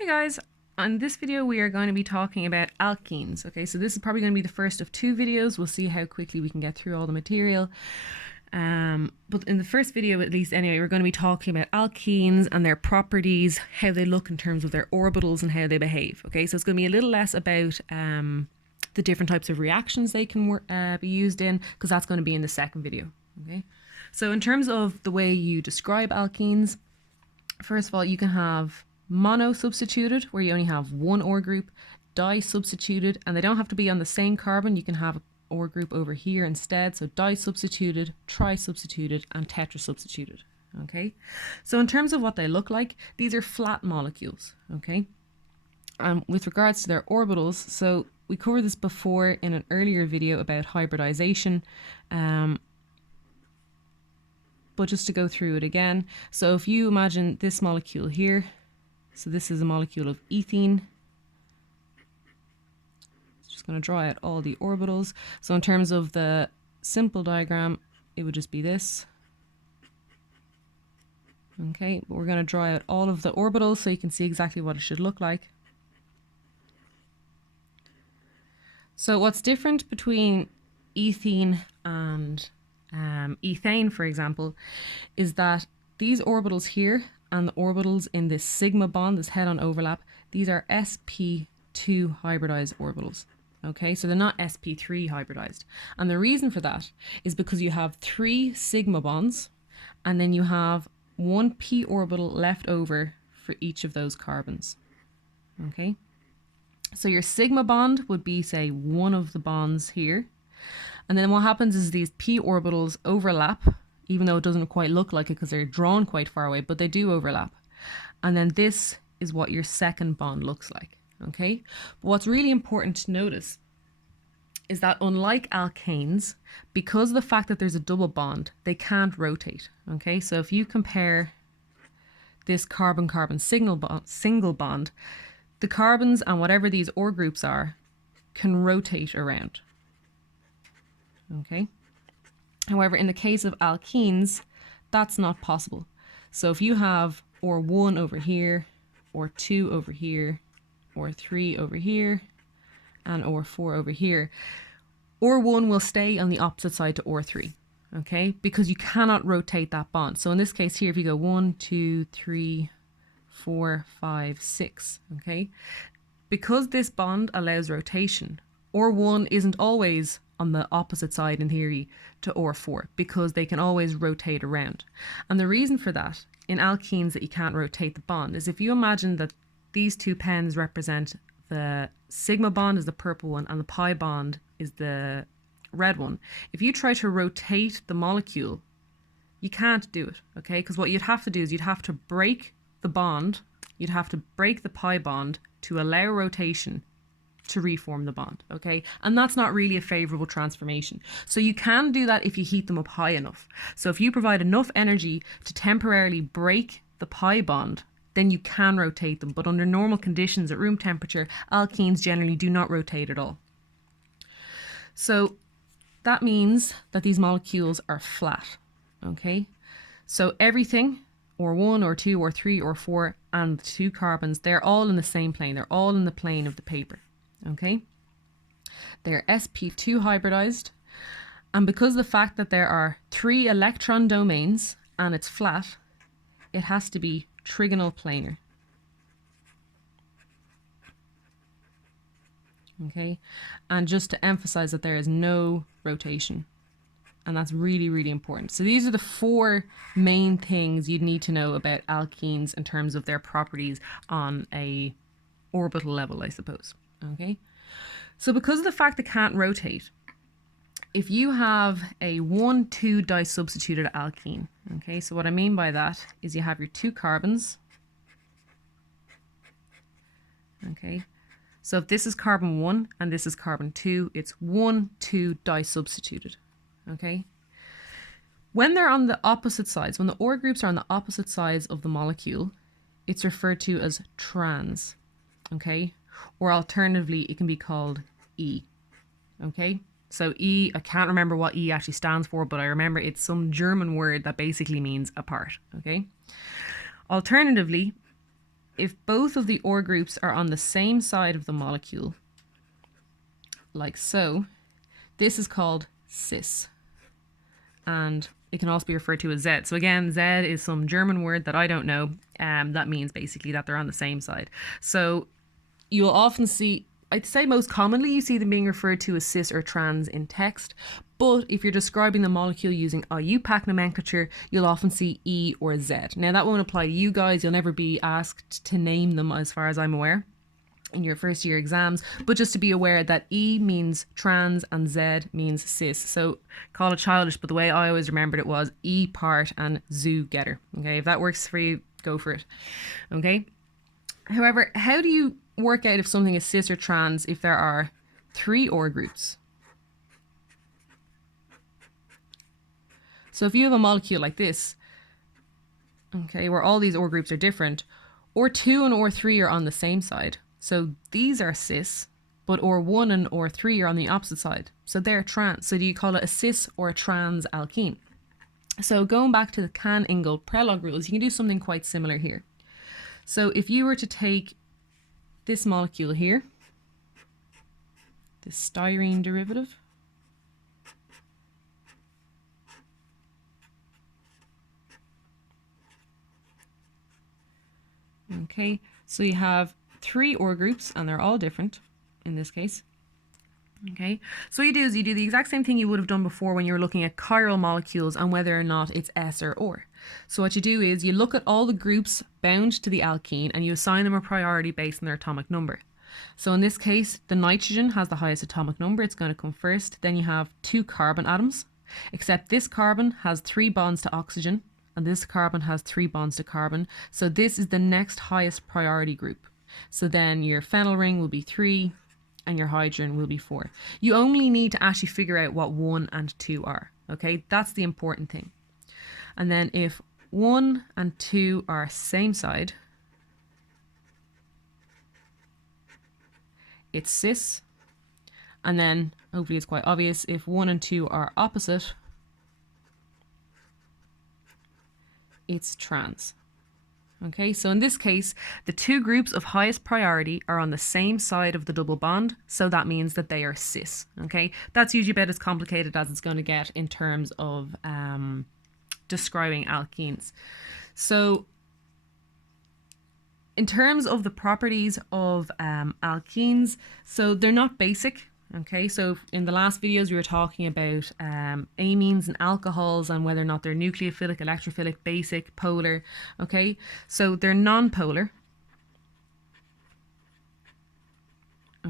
Hey guys, on this video we are going to be talking about alkenes. Okay, so this is probably going to be the first of two videos. We'll see how quickly we can get through all the material. But in the first video, at least anyway, we're going to be talking about alkenes and their properties, how they look in terms of their orbitals and how they behave. Okay, so it's going to be a little less about the different types of reactions they can be used in, because that's going to be in the second video. Okay, so in terms of the way you describe alkenes, first of all, you can have mono-substituted, where you only have one OR group, di-substituted, and they don't have to be on the same carbon. You can have an OR group over here instead. So di-substituted, tri-substituted, and tetra-substituted. Okay, so in terms of what they look like, these are flat molecules. Okay, and with regards to their orbitals, so we covered this before in an earlier video about hybridization. But just to go through it again, so if you imagine this molecule here, so this is a molecule of ethene. Just going to draw out all the orbitals. So in terms of the simple diagram, it would just be this. Okay, but we're going to draw out all of the orbitals so you can see exactly what it should look like. So what's different between ethene and ethane, for example, is that these orbitals here and the orbitals in this sigma bond, this head-on overlap, these are sp2 hybridized orbitals. Okay, so they're not sp3 hybridized. And the reason for that is because you have 3 sigma bonds and then you have 1 p orbital left over for each of those carbons. Okay, so your sigma bond would be, say, one of the bonds here. And then what happens is these p orbitals overlap, even though it doesn't quite look like it because they're drawn quite far away, but they do overlap. And then this is what your second bond looks like. Okay, but what's really important to notice is that unlike alkanes, because of the fact that there's a double bond, they can't rotate. Okay, so if you compare this carbon-carbon single bond, the carbons and whatever these OR groups are can rotate around. Okay, however, in the case of alkenes, that's not possible. So if you have OR1 over here, OR2 over here, OR3 over here, and OR4 over here, OR1 will stay on the opposite side to OR3, okay? Because you cannot rotate that bond. So in this case here, if you go 1, 2, 3, 4, 5, 6, okay? Because this bond allows rotation, OR1 isn't always on the opposite side in theory to OR4, because they can always rotate around. And the reason for that in alkenes that you can't rotate the bond is if you imagine that these two pens represent the sigma bond is the purple one and the pi bond is the red one. If you try to rotate the molecule, you can't do it, okay? Because what you'd have to do is you'd have to break the bond, you'd have to break the pi bond to allow rotation to reform the bond, okay? And that's not really a favorable transformation. So you can do that if you heat them up high enough. So if you provide enough energy to temporarily break the pi bond, then you can rotate them. But under normal conditions at room temperature, alkenes generally do not rotate at all. So that means that these molecules are flat, okay? So everything, OR1, OR2, OR3, OR4, and the 2 carbons, they're all in the same plane. They're all in the plane of the paper. Okay, they're sp2 hybridized, and because of the fact that there are 3 electron domains and it's flat, it has to be trigonal planar. Okay, and just to emphasize that there is no rotation, and that's really, really important. So these are the 4 main things you'd need to know about alkenes in terms of their properties on a orbital level, I suppose. Okay, so because of the fact they can't rotate, if you have a 1,2 disubstituted alkene, okay, so what I mean by that is you have your 2 carbons, okay, so if this is carbon 1 and this is carbon 2, it's 1,2 disubstituted, okay. When they're on the opposite sides, when the OR groups are on the opposite sides of the molecule, it's referred to as trans, okay. Or alternatively, it can be called E, okay? So E, I can't remember what E actually stands for, but I remember it's some German word that basically means apart, okay? Alternatively, if both of the OR groups are on the same side of the molecule, like so, this is called cis. And it can also be referred to as Z. So again, Z is some German word that I don't know. That means basically that they're on the same side. So you'll often see, I'd say most commonly you see them being referred to as cis or trans in text. But if you're describing the molecule using IUPAC nomenclature, you'll often see E or Z. Now that won't apply to you guys. You'll never be asked to name them as far as I'm aware in your first year exams, but just to be aware that E means trans and Z means cis. So call it childish, but the way I always remembered it was E part and zoo getter. Okay, if that works for you, go for it. Okay. However, how do you work out if something is cis or trans if there are 3 OR groups? So if you have a molecule like this, okay, where all these OR groups are different, OR2 and OR3 are on the same side. So these are cis, but OR1 and OR3 are on the opposite side. So they're trans. So do you call it a cis or a trans alkene? So going back to the Can-Ingold-Prelog rules, you can do something quite similar here. So if you were to take this molecule here, this styrene derivative, okay, so you have 3 OR groups and they're all different in this case. Okay, so what you do is you do the exact same thing you would have done before when you were looking at chiral molecules and whether or not it's S or OR. So what you do is you look at all the groups bound to the alkene and you assign them a priority based on their atomic number. So in this case, the nitrogen has the highest atomic number. It's going to come first. Then you have 2 carbon atoms, except this carbon has 3 bonds to oxygen and this carbon has 3 bonds to carbon. So this is the next highest priority group. So then your phenyl ring will be 3 and your hydrogen will be 4. You only need to actually figure out what 1 and 2 are. Okay, that's the important thing. And then if 1 and 2 are same side, it's cis. And then hopefully it's quite obvious, if 1 and 2 are opposite, it's trans. Okay, so in this case, the 2 groups of highest priority are on the same side of the double bond, so that means that they are cis. Okay, that's usually about as complicated as it's going to get in terms of describing alkenes. So in terms of the properties of alkenes, so they're not basic. Okay, so in the last videos we were talking about amines and alcohols and whether or not they're nucleophilic, electrophilic, basic, polar. Okay, so they're non-polar.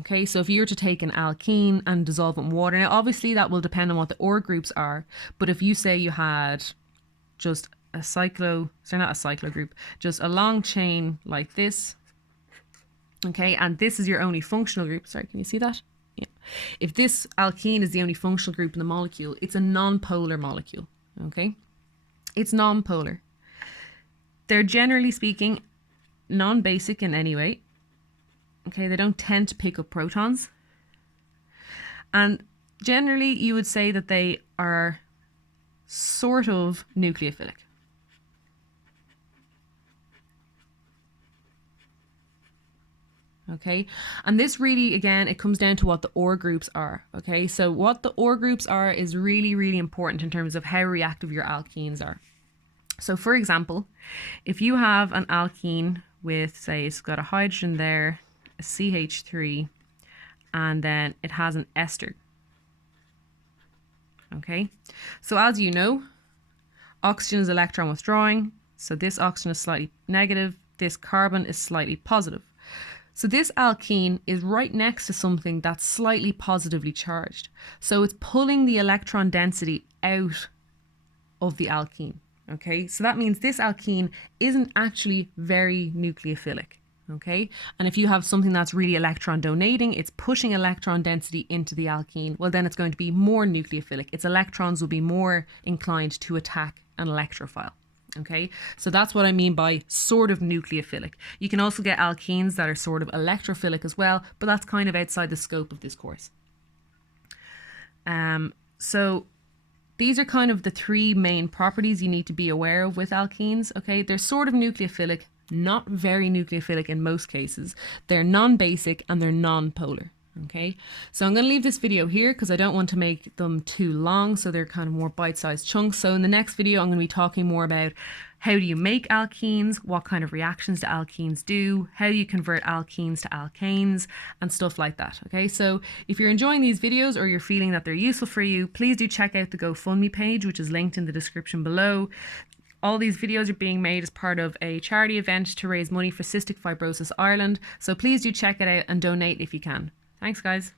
Okay, so if you were to take an alkene and dissolve it in water, now obviously that will depend on what the OR groups are, but if you say you had just a group, just a long chain like this, okay, and this is your only functional group, sorry, can you see that? Yeah. If this alkene is the only functional group in the molecule, it's a non-polar molecule, okay? It's non-polar. They're generally speaking non-basic in any way, okay? They don't tend to pick up protons. And generally you would say that they are sort of nucleophilic. Okay, and this really, again, it comes down to what the OR groups are. Okay, so what the OR groups are is really, really important in terms of how reactive your alkenes are. So for example, if you have an alkene with, say, it's got a hydrogen there, a CH3, and then it has an ester. Okay, so as you know, oxygen is electron withdrawing, so this oxygen is slightly negative, this carbon is slightly positive. So this alkene is right next to something that's slightly positively charged. So it's pulling the electron density out of the alkene. Okay, so that means this alkene isn't actually very nucleophilic. Okay, and if you have something that's really electron donating, it's pushing electron density into the alkene, well then it's going to be more nucleophilic. Its electrons will be more inclined to attack an electrophile. Okay, so that's what I mean by sort of nucleophilic. You can also get alkenes that are sort of electrophilic as well, but that's kind of outside the scope of this course. So these are kind of the 3 main properties you need to be aware of with alkenes. Okay, they're sort of nucleophilic, not very nucleophilic in most cases. They're non-basic and they're non-polar. Okay, so I'm going to leave this video here because I don't want to make them too long, so they're kind of more bite-sized chunks. So in the next video, I'm going to be talking more about how do you make alkenes, what kind of reactions do alkenes do, how you convert alkenes to alkanes, and stuff like that. Okay, so if you're enjoying these videos or you're feeling that they're useful for you, please do check out the GoFundMe page, which is linked in the description below. All these videos are being made as part of a charity event to raise money for Cystic Fibrosis Ireland, so please do check it out and donate if you can. Thanks, guys.